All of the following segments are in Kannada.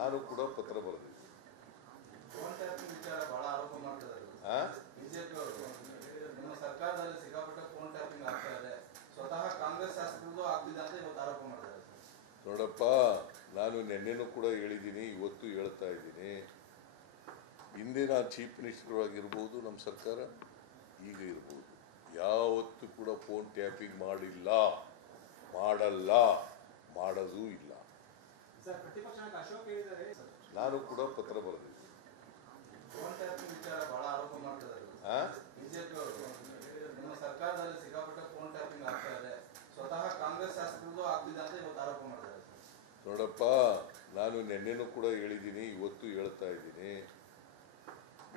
ನಾನು ಕೂಡ ಪತ್ರ ಬರೆದಿದ್ದೆ. ಫೋನ್ ಟ್ಯಾಪಿಂಗ್ ವಿಚಾರ ಬಹಳ ಆರೋಪ ಮಾಡ್ತಿದ್ದಾರೆ. ಬಿಜೆಪಿ ಅವರು ನಿಮ್ಮ ಸರ್ಕಾರದಲ್ಲಿ ಸಿಕ್ಕಾಪಟ್ಟೆ ಫೋನ್ ಟ್ಯಾಪಿಂಗ್ ಆಗ್ತಾ ಇದೆ, ಸ್ವತಃ ಕಾಂಗ್ರೆಸ್ ಶಾಸಕರು ಆಗ್ತಿದೆ ಅಂತ ಇವತ್ತು ಆರೋಪ ಮಾಡಿದ್ದಾರೆ. ನೋಡಪ್ಪ, ನಾನು ನಿನ್ನೆನೂ ಕೂಡ ಹೇಳಿದ್ದೀನಿ, ಇವತ್ತು ಹೇಳ್ತಾ ಇದ್ದೀನಿ. ಹಿಂದಿನ ಚೀಫ್ ಮಿನಿಸ್ಟರ್ ಆಗಿರ್ಬೋದು, ನಮ್ಮ ಸರ್ಕಾರ ಈಗ ಇರ್ಬೋದು, ಯಾವತ್ತೂ ಕೂಡ ಫೋನ್ ಟ್ಯಾಪಿಂಗ್ ಮಾಡಿಲ್ಲ, ಮಾಡಲ್ಲ, ಮಾಡೋದೂ ಇಲ್ಲ. ನಾನು ಕೂಡ ಪತ್ರ ಬರೆದಿದ್ದೆ. ಫೋನ್ ಟ್ಯಾಪಿಂಗ್ ವಿಚಾರ ಬಹಳ ಆರೋಪ ಮಾಡ್ತಿದ್ದಾರೆ. ಬಿಜೆಪಿ ಅವರು ನಿಮ್ಮ ಸರ್ಕಾರದಲ್ಲಿ ಸಿಕ್ಕಾಪಟ್ಟೆ ಫೋನ್ ಟ್ಯಾಪಿಂಗ್ ಆಗ್ತಾ ಇದೆ, ಸ್ವತಃ ಕಾಂಗ್ರೆಸ್ ಶಾಸಕರು ಆಗ್ತಿದೆ ಅಂತ ಇವತ್ತು ಆರೋಪ ಮಾಡಿದ್ದಾರೆ. ನೋಡಪ್ಪ, ನಾನು ನಿನ್ನೆನೂ ಕೂಡ ಹೇಳಿದ್ದೀನಿ, ಇವತ್ತು ಹೇಳ್ತಾ ಇದ್ದೀನಿ.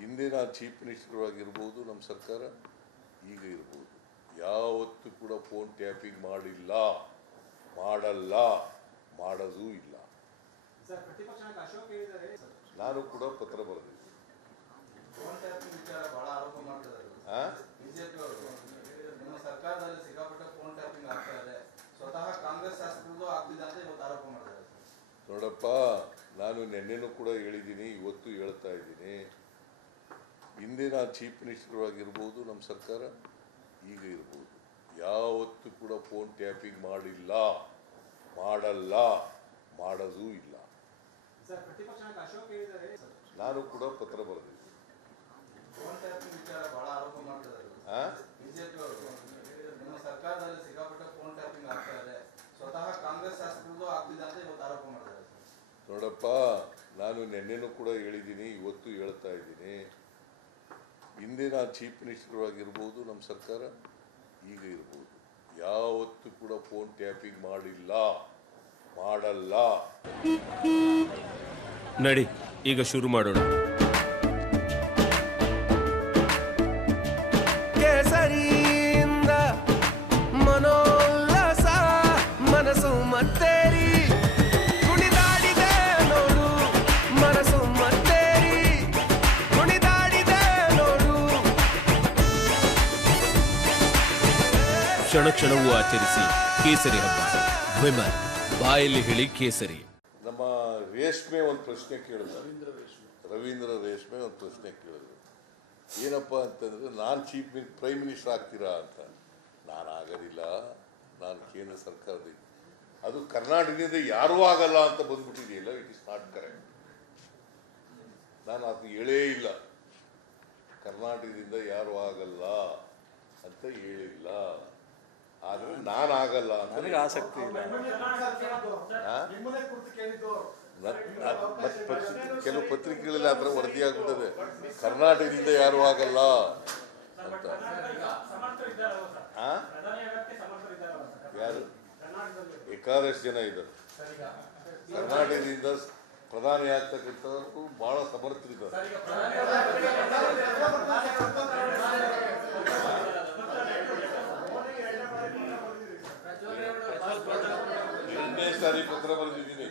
ಹಿಂದಿನ ಚೀಫ್ ಮಿನಿಸ್ಟರ್ ಆಗಿರ್ಬೋದು, ನಮ್ಮ ಸರ್ಕಾರ ಈಗ ಇರ್ಬೋದು, ಯಾವತ್ತೂ ಕೂಡ ಫೋನ್ ಟ್ಯಾಪಿಂಗ್ ಮಾಡಿಲ್ಲ, ಮಾಡಲ್ಲ, ಮಾಡೋದೂ ಇಲ್ಲ. ನಾನು ಕೂಡ ಪತ್ರ ಬರೆದಿದ್ದೆ. ಫೋನ್ ಟ್ಯಾಪಿಂಗ್ ವಿಚಾರ ಬಹಳ ಆರೋಪ ಮಾಡ್ತಿದ್ದಾರೆ. ಬಿಜೆಪಿ ಅವರು ನಿಮ್ಮ ಸರ್ಕಾರದಲ್ಲಿ ಸಿಕ್ಕಾಪಟ್ಟೆ ಫೋನ್ ಟ್ಯಾಪಿಂಗ್ ಆಗ್ತಾ ಇದೆ, ಸ್ವತಃ ಕಾಂಗ್ರೆಸ್ ಶಾಸಕರು ಆಗ್ತಿದೆ ಅಂತ ಇವತ್ತು ಆರೋಪ ಮಾಡಿದ್ದಾರೆ. ನೋಡಪ್ಪ, ನಾನು ನಿನ್ನೆನೂ ಕೂಡ ಹೇಳಿದ್ದೀನಿ, ಇವತ್ತು ಹೇಳ್ತಾ ಇದ್ದೀನಿ. ಹಿಂದಿನ ಚೀಫ್ ಮಿನಿಸ್ಟರ್ ಆಗಿರ್ಬೋದು, ನಮ್ಮ ಸರ್ಕಾರ ಈಗ ಇರ್ಬೋದು, ಯಾವತ್ತೂ ಕೂಡ ಫೋನ್ ಟ್ಯಾಪಿಂಗ್ ಮಾಡಿಲ್ಲ, ಮಾಡಲ್ಲ, ಮಾಡೋದೂ ಇಲ್ಲ. ನಾನು ಕೂಡ ಪತ್ರ ಬರೆದಿದ್ದೆ. ಫೋನ್ ಟ್ಯಾಪಿಂಗ್ ವಿಚಾರ ಬಹಳ ಆರೋಪ ಮಾಡ್ತಿದ್ದಾರೆ. ಬಿಜೆಪಿ ಅವರು ನಿಮ್ಮ ಸರ್ಕಾರದಲ್ಲಿ ಸಿಕ್ಕಾಪಟ್ಟೆ ಫೋನ್ ಟ್ಯಾಪಿಂಗ್ ಆಗ್ತಾ ಇದೆ, ಸ್ವತಃ ಕಾಂಗ್ರೆಸ್ ಶಾಸಕರು ಆಗ್ತಿದೆ ಅಂತ ಇವತ್ತು ಆರೋಪ ಮಾಡಿದ್ದಾರೆ. ನೋಡಪ್ಪ, ನಾನು ನಿನ್ನೆನೂ ಕೂಡ ಹೇಳಿದ್ದೀನಿ, ಇವತ್ತು ಹೇಳ್ತಾ ಇದ್ದೀನಿ. ಹಿಂದಿನ ಚೀಫ್ ಮಿನಿಸ್ಟರ್ ಆಗಿರ್ಬೋದು, ನಮ್ಮ ಸರ್ಕಾರ ಈಗ ಇರ್ಬೋದು, ಯಾವತ್ತೂ ಕೂಡ ಫೋನ್ ಟ್ಯಾಪಿಂಗ್ ಮಾಡಿಲ್ಲ, ಮಾಡಲ್ಲ. ನಡಿ, ಈಗ ಶುರು ಮಾಡೋಣ. ಕೇಸರಿಯಿಂದ ಮನೋಲ್ಲಾಸ ಮನಸ್ಸು ಮತ್ತೇರಿ ಕುಣಿದಾಡಿದೆ ನೋಡು, ಮನಸ್ಸು ಮತ್ತೇರಿ ಕುಣಿದಾಡಿದೆ ನೋಡು. ಕ್ಷಣ ಕ್ಷಣವೂ ಆಚರಿಸಿ ಕೇಸರಿ ಹಬ್ಬ. ವಿಮಲ್ ಬಾಯಲ್ಲಿ ಹೇಳಿ ಕೇಸರಿ. ನಮ್ಮ ರೇಷ್ಮೆ ಒಂದು ಪ್ರಶ್ನೆ ಕೇಳಿದ್ರು, ರವೀಂದ್ರ ರೇಷ್ಮೆ ಒಂದು ಪ್ರಶ್ನೆ ಕೇಳಿದ್ರು. ಏನಪ್ಪ ಅಂತಂದರೆ, ನಾನು ಪ್ರೈಮ್ ಮಿನಿಸ್ಟರ್ ಆಗ್ತೀರಾ ಅಂತ. ನಾನು ಆಗೋದಿಲ್ಲ, ನಾನು ಕೇಂದ್ರ ಸರ್ಕಾರದಿಂದ, ಅದು ಕರ್ನಾಟಕದಿಂದ ಯಾರೂ ಆಗಲ್ಲ ಅಂತ ಬಂದ್ಬಿಟ್ಟಿದೆಯಲ್ಲ, ಇಟ್ ಇಸ್ ನಾಟ್ ಕರೆಕ್ಟ್. ನಾನು ಅದು ಹೇಳೇ ಇಲ್ಲ, ಕರ್ನಾಟಕದಿಂದ ಯಾರೂ ಆಗಲ್ಲ ಅಂತ ಹೇಳಿಲ್ಲ. ಆದರೆ ನಾನು ಆಗಲ್ಲ ಅಂತ ನನಗೆ ಆಸಕ್ತಿ ಇಲ್ಲ. ಕೆಲವು ಪತ್ರಿಕೆಗಳಲ್ಲಿ ಆ ಥರ ವರದಿ ಆಗ್ಬಿಟ್ಟದೆ, ಕರ್ನಾಟಕದಿಂದ ಯಾರು ಆಗಲ್ಲ ಅಂತ. ಯಾರು? ಬೇಕಾದಷ್ಟು ಜನ ಇದ್ದಾರೆ ಕರ್ನಾಟಕದಿಂದ ಪ್ರಧಾನಿ ಆಗ್ತಕ್ಕಂಥವ್ರು, ಬಹಳ ಸಮರ್ಥರಿದ್ದಾರೆ. ಎರಡನೇ ಸಾರಿ ಪತ್ರ ಬರೆದಿದ್ದೀನಿ.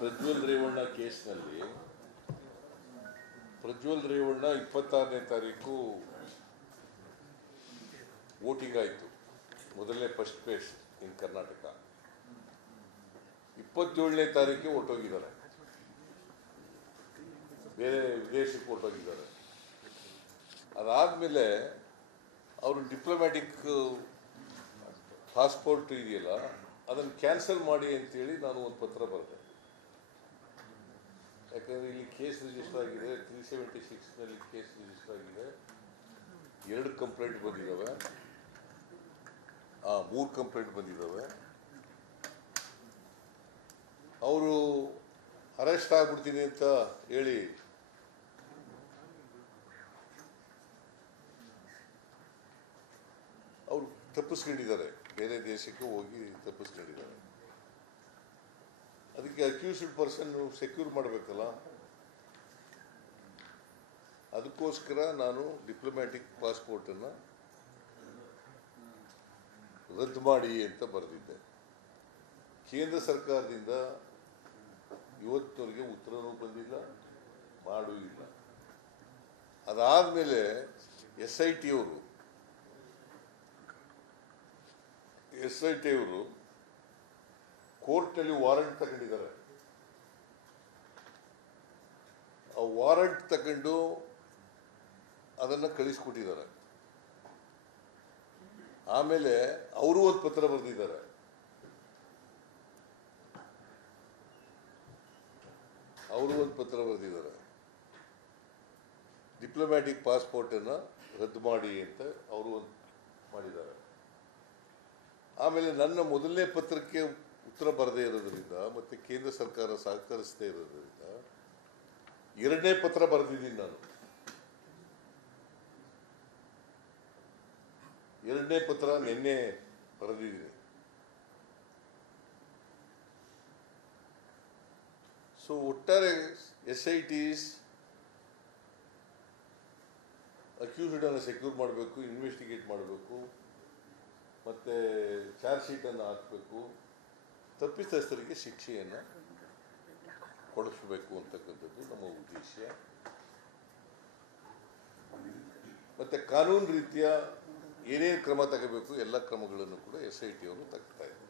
ಪ್ರಜ್ವಲ್ ರೇವಣ್ಣ ಕೇಸ್ನಲ್ಲಿ ಪ್ರಜ್ವಲ್ ರೇವಣ್ಣ 26ನೇ ತಾರೀಕು ವೋಟಿಂಗ್ ಆಯಿತು, ಮೊದಲನೇ ಫಸ್ಟ್ ಫೇಸ್ ಇನ್ ಕರ್ನಾಟಕ. 27ನೇ ತಾರೀಕಿಗೆ ಹೊರಟೋಗಿದ್ದಾರೆ, ಬೇರೆ ವಿದೇಶಕ್ಕೆ ಹೊರಟೋಗಿದ್ದಾರೆ. ಅದಾದಮೇಲೆ ಅವರು ಡಿಪ್ಲೊಮ್ಯಾಟಿಕ್ ಪಾಸ್ಪೋರ್ಟ್ ಇದೆಯಲ್ಲ, ಅದನ್ನು ಕ್ಯಾನ್ಸಲ್ ಮಾಡಿ ಅಂತೇಳಿ ನಾನು ಒಂದು ಪತ್ರ ಬರೆದೆ. ಯಾಕಂದರೆ ಇಲ್ಲಿ ಕೇಸ್ ರಿಜಿಸ್ಟರ್ ಆಗಿದೆ, 376ನಲ್ಲಿ ಕೇಸ್ ರಿಜಿಸ್ಟರ್ ಆಗಿದೆ, 2 ಕಂಪ್ಲೇಂಟ್ ಬಂದಿದ್ದಾವೆ, 3 ಕಂಪ್ಲೇಂಟ್ ಬಂದಿದ್ದಾವೆ. ಅವರು ಅರೆಸ್ಟ್ ಆಗ್ಬಿಡ್ತೀನಿ ಅಂತ ಹೇಳಿ ಅವರು ತಪ್ಪಿಸ್ಕೊಂಡಿದ್ದಾರೆ, ಬೇರೆ ದೇಶಕ್ಕೆ ಹೋಗಿ ತಪ್ಪಿಸ್ಕೊಂಡಿದ್ದಾರೆ. ಅದಕ್ಕೆ ಅಕ್ಯೂಸ್ಡ್ ಪರ್ಸನ್ ಸೆಕ್ಯೂರ್ ಮಾಡಬೇಕಲ್ಲ, ಅದಕ್ಕೋಸ್ಕರ ನಾನು ಡಿಪ್ಲೊಮ್ಯಾಟಿಕ್ ಪಾಸ್ಪೋರ್ಟನ್ನು ರದ್ದು ಮಾಡಿ ಅಂತ ಬರೆದಿದ್ದೆ. ಕೇಂದ್ರ ಸರ್ಕಾರದಿಂದ ಇವತ್ತಿನವರೆಗೆ ಉತ್ತರವೂ ಬಂದಿಲ್ಲ, ಮಾಡೂ ಇಲ್ಲ. ಅದಾದಮೇಲೆ SIT ಅವರು ಕೋರ್ಟ್ನಲ್ಲಿ ವಾರೆಂಟ್ ತಗೊಂಡಿದ್ದಾರೆ. ತಗೊಂಡು ಅದನ್ನು ಕಳಿಸ್ಕೊಟ್ಟಿದ್ದಾರೆ. ಆಮೇಲೆ ಅವರು ಒಂದು ಪತ್ರ ಬರೆದಿದ್ದಾರೆ. ಡಿಪ್ಲೊಮ್ಯಾಟಿಕ್ ಪಾಸ್ಪೋರ್ಟನ್ನು ರದ್ದು ಮಾಡಿ ಅಂತ ಅವರು ಒಂದು ಮಾಡಿದ್ದಾರೆ. ಆಮೇಲೆ ನನ್ನ ಮೊದಲನೇ ಪತ್ರಕ್ಕೆ ಉತ್ತರ ಬರದೇ ಇರೋದ್ರಿಂದ ಮತ್ತು ಕೇಂದ್ರ ಸರ್ಕಾರ ಸಹಕರಿಸದೇ ಇರೋದ್ರಿಂದ ಎರಡನೇ ಪತ್ರ ಬರೆದಿದ್ದೀನಿ ನಾನು. ಎರಡನೇ ಪತ್ರ ನಿನ್ನೆ ಬರೆದಿದ್ದೀನಿ. ಸೊ ಒಟ್ಟಾರೆ SITs ಅಕ್ಯೂಸ್ಡನ್ನು ಸೆಕ್ಯೂರ್ ಮಾಡಬೇಕು, ಇನ್ವೆಸ್ಟಿಗೇಟ್ ಮಾಡಬೇಕು, ಮತ್ತು ಚಾರ್ಜ್ ಶೀಟನ್ನು ಹಾಕಬೇಕು, ತಪ್ಪಿತಸ್ಥರಿಗೆ ಶಿಕ್ಷೆಯನ್ನು ಕೊಡಿಸಬೇಕು ಅಂತಕ್ಕಂಥದ್ದು ನಮ್ಮ ಉದ್ದೇಶ. ಮತ್ತು ಕಾನೂನು ರೀತಿಯ ಏನೇನು ಕ್ರಮ ತಗೋಬೇಕು ಎಲ್ಲ ಕ್ರಮಗಳನ್ನು ಕೂಡ SIT ಅವರು ತಗ್ತಾ ಇದ್ದಾರೆ.